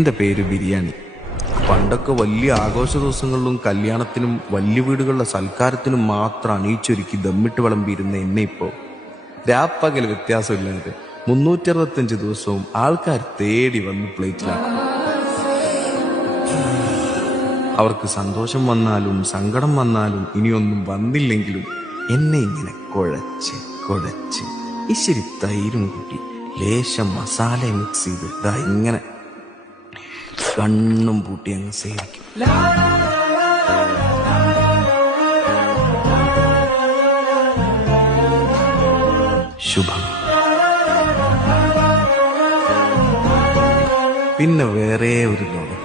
എൻ്റെ പേര് ബിരിയാണി. പണ്ടൊക്കെ വലിയ ആഘോഷ ദിവസങ്ങളിലും കല്യാണത്തിനും വലിയ വീടുകളിലെ സൽക്കാരത്തിനും മാത്രം അണിയിച്ചൊരുക്കി ദമ്മിട്ട് വിളമ്പിയിരുന്ന എന്നെ ഇപ്പോൾ രാപ്പകൽ വ്യത്യാസമില്ലാതെ 365 ദിവസവും ആൾക്കാർ തേടി വന്ന് പ്ലേറ്റിലാക്കും. അവർക്ക് സന്തോഷം വന്നാലും സങ്കടം വന്നാലും ഇനിയൊന്നും വന്നില്ലെങ്കിലും എന്നെ ഇങ്ങനെ കുഴച്ച് കുഴച്ച് ഇച്ചിരി തൈരും കൂട്ടി ലേശം മസാല മിക്സ് ചെയ്ത് ഇതാ ഇങ്ങനെ കണ്ണും പൂട്ടി അങ്ങ് സേവിക്കും. ശുഭം. പിന്നെ വേറെ ഒരു ലോകം.